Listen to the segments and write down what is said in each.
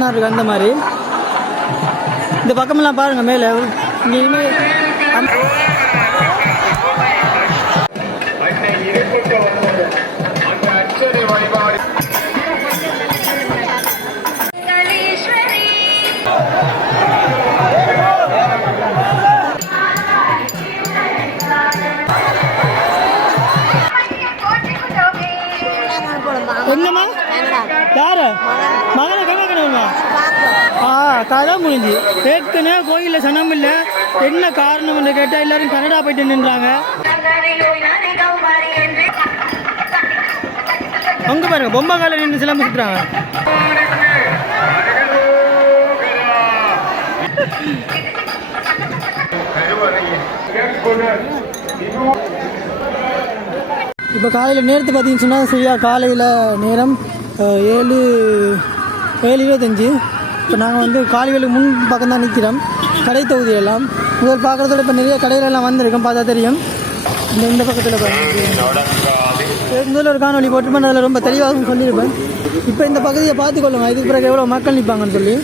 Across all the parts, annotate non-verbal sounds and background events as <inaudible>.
சொன்னார் இருக்கு அந்த மாதிரி. இந்த பக்கமெல்லாம் பாருங்க மேலே. இங்கே கதை முடிஞ்சு ஏற்கனவே கோயிலில் சனம் இல்லை என்ன காரணம் என்று கேட்டால் எல்லாரும் கனடா போயிட்டு நின்றாங்க. அங்கே பாருங்க பொம்மை கால நின்று சிலம்பு சுற்றுறாங்க இப்போ காலையில் நேரத்து பார்த்தீங்கன்னு சொன்னால் சரியா காலையில் நேரம் ஏழு ஏழு இருபத்தஞ்சி. இப்போ நாங்கள் வந்து காலைவேலுக்கு முன் பக்கம் தான் நிற்கிறோம் கடை தொகுதி எல்லாம் முதல் பார்க்குறதோட இப்போ நிறைய கடையில எல்லாம் வந்திருக்கோம் பார்த்தா தெரியும். இந்த இந்த பக்கத்தில் முதல்ல ஒரு காணொலி போட்டிருப்பேன் அதில் ரொம்ப தெளிவாகவும் சொல்லியிருப்பேன். இப்போ இந்த பகுதியை பார்த்துக்கொள்ளுங்க இதுக்கு பிறகு எவ்வளோ மக்கள் நிற்பாங்கன்னு சொல்லி.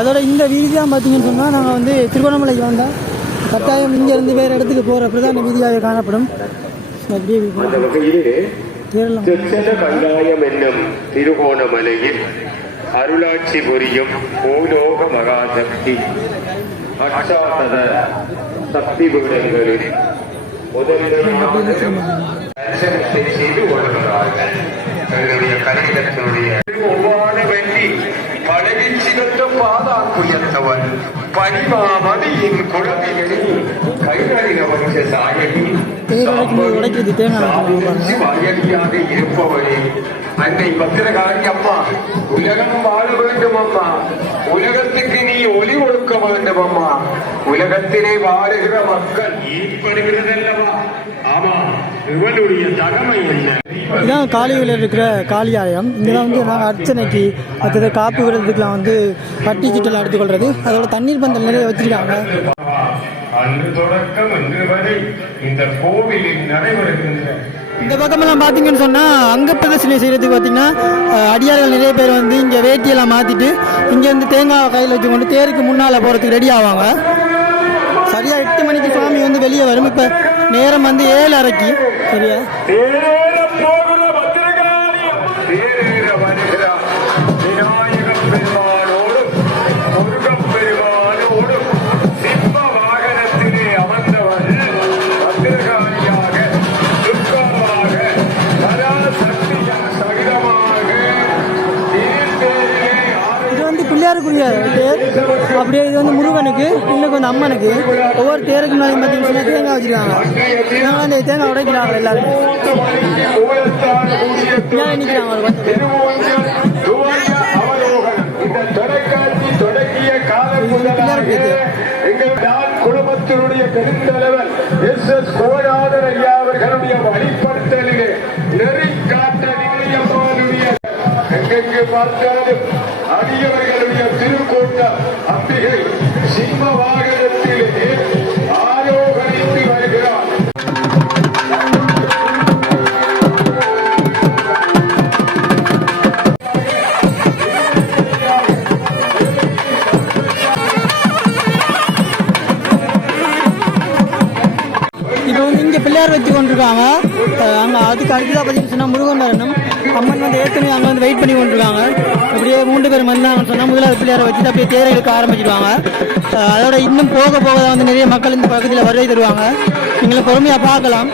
அதோட இந்த வீதி தான் பார்த்தீங்கன்னு சொன்னால் நாங்கள் வந்து திருவண்ணாமலைக்கு வந்தால் கட்டாயம் இங்கேருந்து வேறு இடத்துக்கு போகிற பிரதான வீதியாக காணப்படும். அப்படியே தேரலாம். கண்டாயம் என்னும் திருகோணமலையில் அருளாட்சி புரியும் பூலோக மகாசக்தி. அச்சாசத சக்தி பீடங்களில் தரிசனத்தை செய்து கொள்கிறார்கள். தன்னுடைய கலைஞர்களுடைய வெள்ளி சிறந்த குழந்தைகளில் சிவாயகியாக இருப்பவரே அன்னை பத்திரகாளி அம்மா உலகம் வாழ வேண்டும் அம்மா உலகத்துக்கு நீ ஒளி கொடுக்க வேண்டும் அம்மா உலகத்திலே வாழுகிற மக்கள் ஈடுபடுகிறதல்லவா ஆமா இவனுடைய தகமை என்ன? இதான் காளியில் இருக்கிற காளி ஆலயம் இங்கே தான் வந்து நாங்கள் அர்ச்சனைக்கு அடுத்தது காப்பு விடுறதுக்குலாம் வந்து பட்டி சீட்டெல்லாம் எடுத்துக்கொள்றது. அதோட தண்ணீர் பந்தல் நிறைய வச்சிருக்காங்க. அன்று தொடக்கம் இன்று வரை இந்த கோவிலில் நடைபெறுகின்ற இந்த பக்கமெல்லாம் பார்த்தீங்கன்னு சொன்னால் அங்க பிரதர்சனை செய்கிறதுக்கு பார்த்தீங்கன்னா அடியார்கள் நிறைய பேர் வந்து இங்கே வேட்டியெல்லாம் மாற்றிட்டு இங்கே வந்து தேங்காவை கையில் வச்சுக்கொண்டு தேருக்கு முன்னால் போகிறதுக்கு ரெடி ஆவாங்க. சரியாக எட்டு மணிக்கு சுவாமி வந்து வெளியே வரும். இப்போ நேரம் வந்து ஏழு அரைக்கு சரியா? அப்படியே இது வந்து முருகனுக்கு இன்னும் கொஞ்சம் அம்மனுக்கு ஒவ்வொரு தேருக்கு முன்னாடி பார்த்தீங்கன்னா தேங்காய் வச்சிருக்காங்க. நாங்கள் வந்து தேங்காய் உடைக்கிறாங்க எல்லாருமே. நிற்கிறாங்க ஒரு பத்து குடும்பத்தினுடைய பெருந்தலைவர் எஸ் எஸ் ஐயா அவர்களுடைய வழிபடுத்தலிலே நெறி காட்ட எங்கெங்கு பார்த்தாலும் அடியவர்களுடைய திருக்கூட்டம் அம்பிகை சிம்ம வாகனத்திலே ஆரோகணித்து வருகிறார். இப்போ பிள்ளையார் வச்சு கொண்டிருக்காங்க. அங்கே அதுக்கு அடுத்ததாக பார்த்தீங்கன்னா முருகன் வரணும். அம்மன் வந்து ஏற்கனவே அங்கே வந்து வெயிட் பண்ணி கொண்டிருக்காங்க. அப்படியே மூன்று பேர் வந்தாங்கன்னு சொன்னால் முதலாவது பிள்ளையாரை வச்சுட்டு அப்படியே தேர் எடுக்க ஆரம்பிச்சிடுவாங்க அதோட இன்னும் போக போக தான் வந்து நிறைய மக்கள் இந்த பகுதியில் வருகை தருவாங்க. நீங்களும் பொறுமையாக பார்க்கலாம்.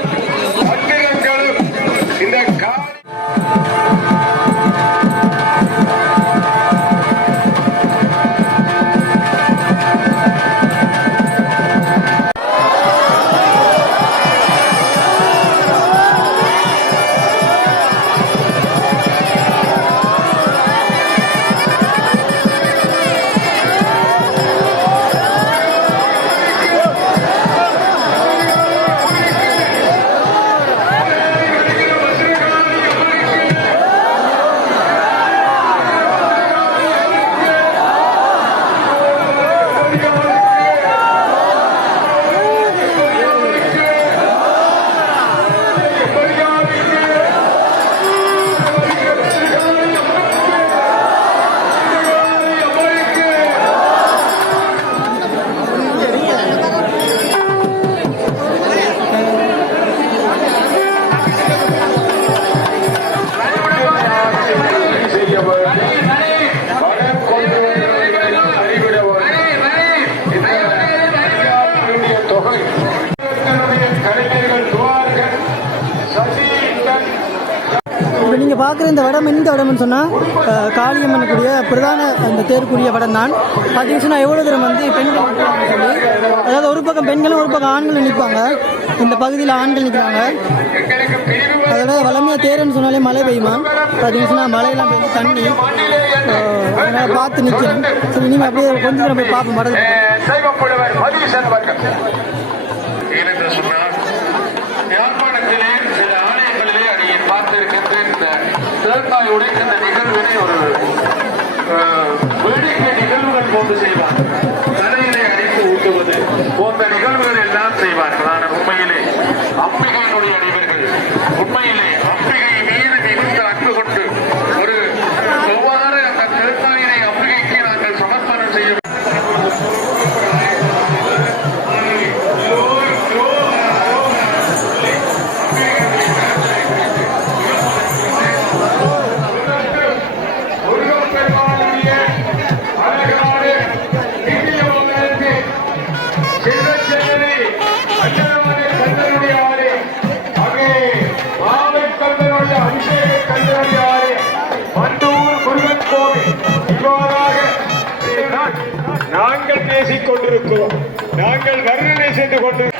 வடம் சொன்னால் காளியம்மனுக்குரிய பிரதான அந்த தேருக்குரிய படம் தான். பார்த்தீங்கன்னு சொன்னால் எவ்வளோ தூரம் வந்து பெண்கள் சொல்லி அதாவது ஒரு பக்கம் பெண்களும் ஒரு பக்கம் ஆண்களும் நிற்பாங்க. இந்த பகுதியில் ஆண்கள் நிற்கிறாங்க. அதோட வளமையாக தேருன்னு சொன்னாலே மழை பெய்யுமா? பார்த்தீங்கன்னு சொன்னால் மழையெல்லாம் பெய்ஞ்சு தண்ணி அதனால் பார்த்து நிற்கணும் சரி நீங்கள் அப்படியே கொஞ்சம் தூரம் போய் பார்ப்போம் வடத்தை தேர்ந்தாய் உடைக்கின்ற நிகழ்வினை ஒரு வேடிக்கை நிகழ்வுகள் போன்று செய்வார்கள். தலையிலே அடித்து ஊட்டுவது போன்ற நிகழ்வுகள் எல்லாம் செய்வார்கள். ஆனால் உண்மையிலே அம்பிகையினுடைய அடிவர்கள் உண்மையிலே ಇಟ್ಟುಕೊಂಡು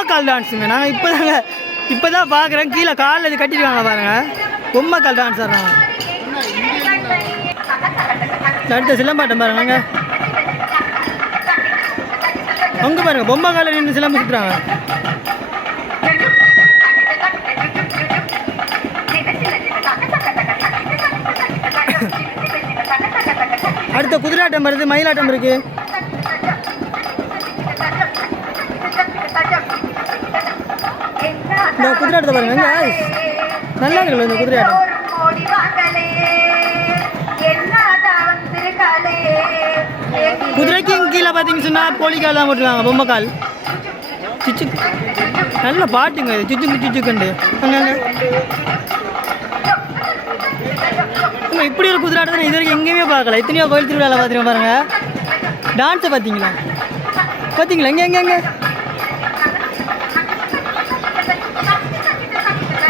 பொம்மை கால் டான்ஸுங்க நாங்கள் இப்போ தாங்க இப்போ தான் பார்க்குறேன் கீழே காலில் இது கட்டிடுவாங்க பாருங்க. பொம்மை கால் டான்ஸ் ஆடுறாங்க. அடுத்த சிலம்பாட்டம் பாருங்க. நாங்கள் அங்கே பாருங்க பொம்மை காலில் நின்று சிலம்பு சுற்றுறாங்க அடுத்த குதிராட்டம் வருது மயிலாட்டம் இருக்கு. இந்த குதிரையாட்டத்தை பாருங்க. நல்லா இருக்குல்ல இந்த குதிரை குதிரையாட்டம்? குதிரைக்கு கீழே பார்த்தீங்கன்னு சொன்னால் போலிக்கால் தான் போட்டுருக்காங்க பொம்மை கால் சிச்சு. நல்ல பாட்டுங்க இது. சிச்சுக்கு சிச்சுக்குண்டு. அங்கங்க இப்படி ஒரு குதிரையாட்டத்தை நான் இது வரைக்கும் எங்கேயுமே பார்க்கல. எத்தனையோ கோயில் திருவிழாவில் பார்த்துருக்கேன் பாருங்கள் டான்ஸை பார்த்தீங்களா? பார்த்தீங்களா? எங்கே எங்கே எங்கே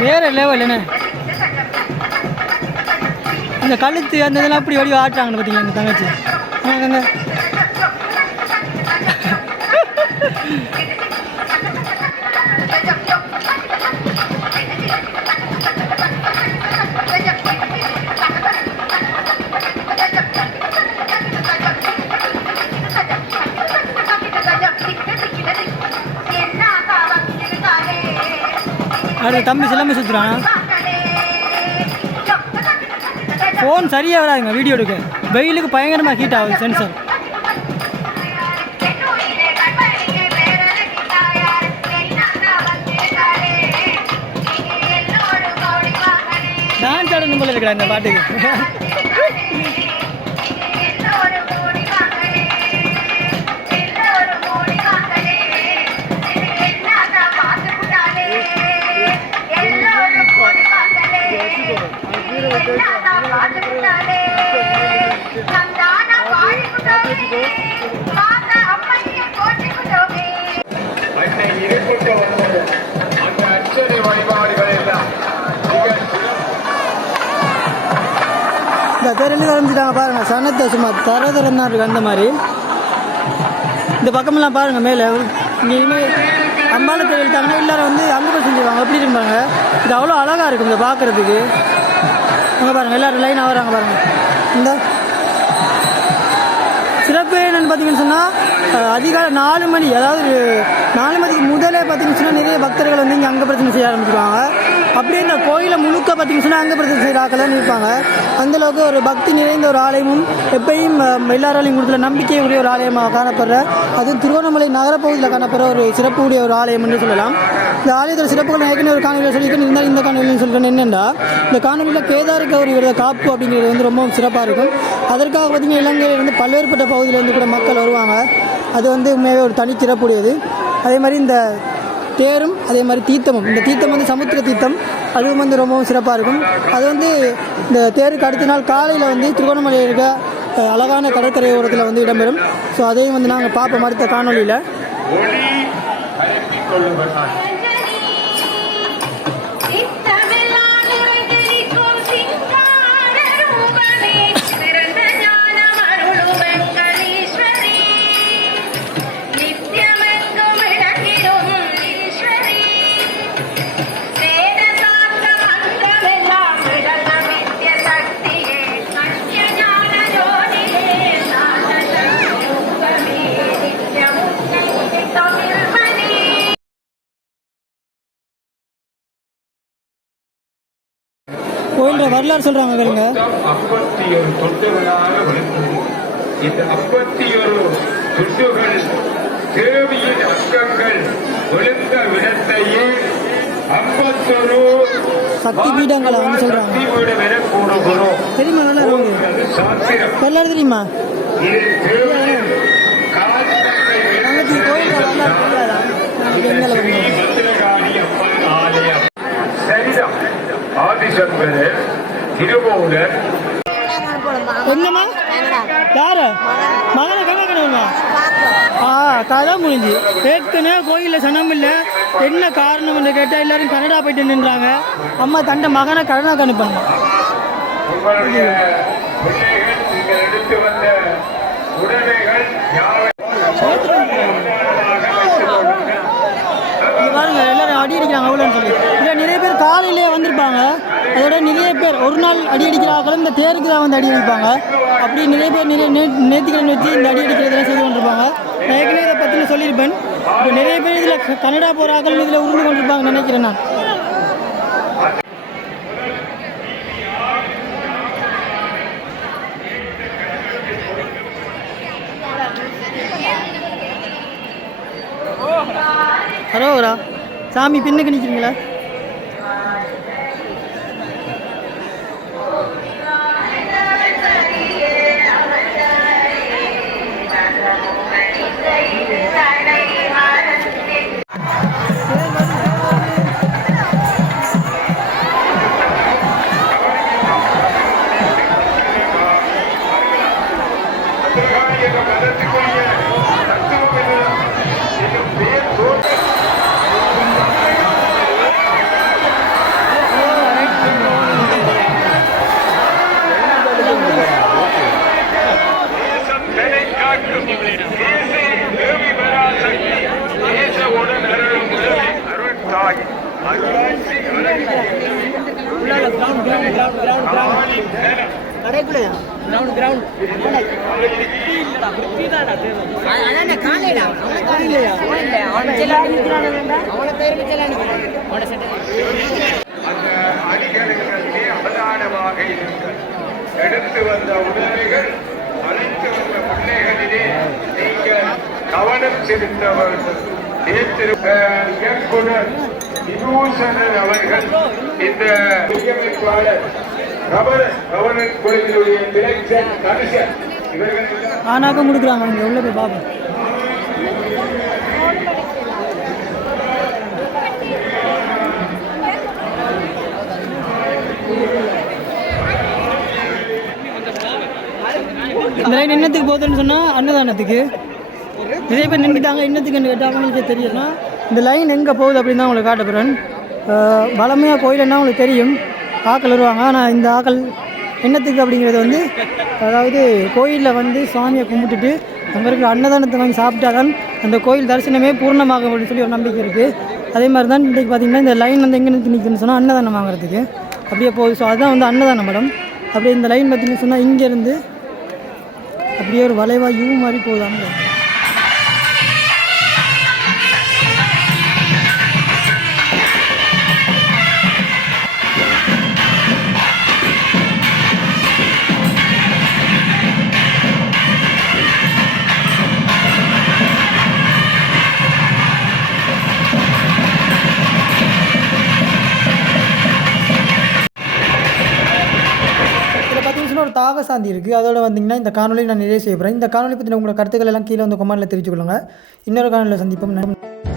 வேறு லெவல் என்ன? இந்த கழுத்து அந்த இதெல்லாம் அப்படி வடிவம் ஆட்டுறாங்கன்னு பார்த்தீங்களா எங்கள் தங்கச்சி? அடுத்த தம்பி சிலம்பு சுற்றுறான் ஃபோன் சரியாக வராதுங்க வீடியோ எடுக்க. வெயிலுக்கு பயங்கரமாக ஹீட் ஆகுது சென்சர் டான்ஸ் ஆடணும் போல இருக்கிற இந்த பாட்டுக்கு. <laughs> அந்த அர்ச்சனை வழிபாடுகள் எல்லாம் இந்த தெருவில் ஆரம்பிச்சிட்டாங்க பாருங்க. சனத்தை சும்மா தர தரன்னா இருக்கு அந்த மாதிரி. இந்த பக்கமெல்லாம் பாருங்க மேலே. இங்கே அம்பாள் கோயில் எடுத்தாங்கன்னா எல்லாரும் வந்து அங்கே போய் செஞ்சுருவாங்க. எப்படி இருப்பாங்க இது அவ்வளோ அழகாக இருக்கும் இதை பார்க்குறதுக்கு அங்கே பாருங்கள் எல்லோரும் லைனாக வராங்க பாருங்கள் இந்த பார்த்தீங்கன்னு சொன்னால் அதிகாலை நாலு மணி அதாவது நாலு மணிக்கு முதலே பார்த்தீங்கன்னு சொன்னால் நிறைய பக்தர்கள் வந்து இங்கே அங்கே பிரச்சனை செய்ய ஆரம்பிச்சிருவாங்க. அப்படியே இந்த கோயிலை முழுக்க பார்த்தீங்கன்னு சொன்னால் அங்கே பிரச்சனை செய்கிற ஆக்கெல்லாம் இருப்பாங்க. அந்தளவுக்கு ஒரு பக்தி நிறைந்த ஒரு ஆலயமும் எப்பயும் எல்லாராலையும் கொடுத்துல நம்பிக்கையுடைய ஒரு ஆலயமாக காணப்படுற அதுவும் திருவண்ணாமலை நகரப்பகுதியில் காணப்படுற ஒரு சிறப்புடைய ஒரு ஆலயம் என்று சொல்லலாம். இந்த ஆலயத்தோட சிறப்புகள் ஏற்கனவே ஒரு காணொலியில் சொல்லியிருக்கேன். இருந்தால் இந்த காணொலியில் சொல்கிறேன் என்னென்னா இந்த காணொலியில் கேதார் கௌரி விரத காப்பு அப்படிங்கிறது வந்து ரொம்பவும் சிறப்பாக இருக்கும். அதற்காக பார்த்தீங்கன்னா இலங்கையில் வந்து பல்வேறுபட்ட பகுதியிலேருந்து கூட மக்கள் வருவாங்க. அது வந்து உண்மையாகவே ஒரு தனிச்சிறப்புடையது அதே மாதிரி இந்த தேரும் அதே மாதிரி தீர்த்தமும் இந்த தீர்த்தம் வந்து சமுத்திர தீர்த்தம் அதுவும் வந்து ரொம்பவும் சிறப்பாக இருக்கும். அது வந்து இந்த தேருக்கு அடுத்த நாள் காலையில் வந்து திருகோணமலையில் இருக்க அழகான கடற்கரை ஓரத்தில் வந்து இடம்பெறும். ஸோ அதையும் வந்து நாங்கள் பார்ப்போம் அடுத்த காணொலியில் கோயிலில் வரலாறு சொல்கிறாங்க கேளுங்க ஐம்பத்தி ஒரு தொண்டுகளாக விழுந்தது இந்த ஐம்பத்தி ஒரு துண்டுகள் தேவியின் அங்கங்கள் விழுந்த விடத்தையே ஐம்பத்தொரு சக்தி பீடங்களை வந்து கூறுகிறோம். தெரியுமா நல்லா இருக்கு. வரலாறு தெரியுமா? கோயிலில் வரலாறு தெரியாதா நமக்கு எங்களை ஸ்ரீ வந்து பத்ரகாளி அம்மன் ஆலயம் சரிதம் என்னம்மா? யாரு? மகனை கணக்கணுமா ஆ கதை முடிஞ்சு ஏற்கனவே கோயிலில் சனம் இல்லை என்ன காரணம் என்று கேட்டால் எல்லாரும் கனடா போயிட்டு நின்றாங்க. அம்மா தண்டை மகனை கனடா அனுப்பணும் பாருங்க எல்லாரும் அடி அடிக்கிறாங்க அவ்வளோன்னு சொல்லி. இல்லை நிறைய பேர் காலையிலேயே வந்திருப்பாங்க. அதோட நிறைய பேர் ஒரு நாள் அடி அடிக்கிறார்கள் இந்த தேருக்கு தான் வந்து அடி அடிப்பாங்க. அப்படி நிறைய பேர் நிறைய நே நேர்த்திக்கடன் வச்சு இந்த அடி அடிக்கிறதெல்லாம் செய்து கொண்டிருப்பாங்க. நான் ஏற்கனவே இதை பற்றி சொல்லியிருப்பேன். இப்போ நிறைய பேர் இதில் கனடா போகிற ஆக்கள் இதில் உருண்டு கொண்டிருப்பாங்க நினைக்கிறேன் நான். ஹலோரா சாமி பின்னுக்கு நிற்கிறீங்களா அந்த அடிகளுக்கு அவதானமாக இருங்கள். எடுத்து வந்த உதவிகள் அழைத்து வந்த பிள்ளைகளிலே நீங்கள் கவனம் செலுத்த வேண்டும் நேற்று இயக்குனர் விபூஷணன் அவர்கள் இந்த இயமைப்பாளர் ஆனாக்கம் கொடுக்குறாங்க அவங்க உள்ள போய் பார்ப்போம் இந்த லைன் என்னத்துக்கு போகுதுன்னு சொன்னால் அன்னதானத்துக்கு. நிறைய பேர் நின்றுட்டாங்க என்னத்துக்கு கேட்டால் அவங்களுக்கே தெரியும்னா இந்த லைன் எங்கே போகுது அப்படின்னு தான் உங்களுக்கு காட்ட போகிறேன் பழமையாக கோயிலுன்னா உங்களுக்கு தெரியும்? ஆக்கள் வருவாங்க. ஆனால் இந்த ஆக்கள் என்னத்துக்கு அப்படிங்கிறது வந்து அதாவது கோயிலில் வந்து சாமியை கும்பிட்டுட்டு அங்கே இருக்கிற அன்னதானத்தை வாங்கி சாப்பிட்டாதான் அந்த கோயில் தரிசனமே பூர்ணமாகும் அப்படின்னு சொல்லி ஒரு நம்பிக்கை இருக்குது அதே மாதிரி தான் இன்றைக்கு பார்த்தீங்கன்னா இந்த லைன் வந்து எங்கே நிறுத்தி நிற்குன்னு சொன்னால் அன்னதானம் வாங்குறதுக்கு. அப்படியே போகுது. ஸோ அதுதான் வந்து அன்னதானம் மேடம். அப்படியே இந்த லைன் பார்த்தீங்கன்னு சொன்னால் இங்கேருந்து அப்படியே ஒரு வளைவாக யூ மாதிரி போகுது அங்கே. ராசாந்தி இருக்குது அதோட வந்தீங்கன்னா இந்த காணொலி நான் நிறைய செய்ய போகிறேன் இந்த காணொலி பற்றின உங்களோட கருத்துக்கள் எல்லாம் கீழே வந்து கொமெண்ட்டில் தெரிவித்துக்கொள்ளுங்க இன்னொரு காணொலியில் சந்திப்போம். நன்றி.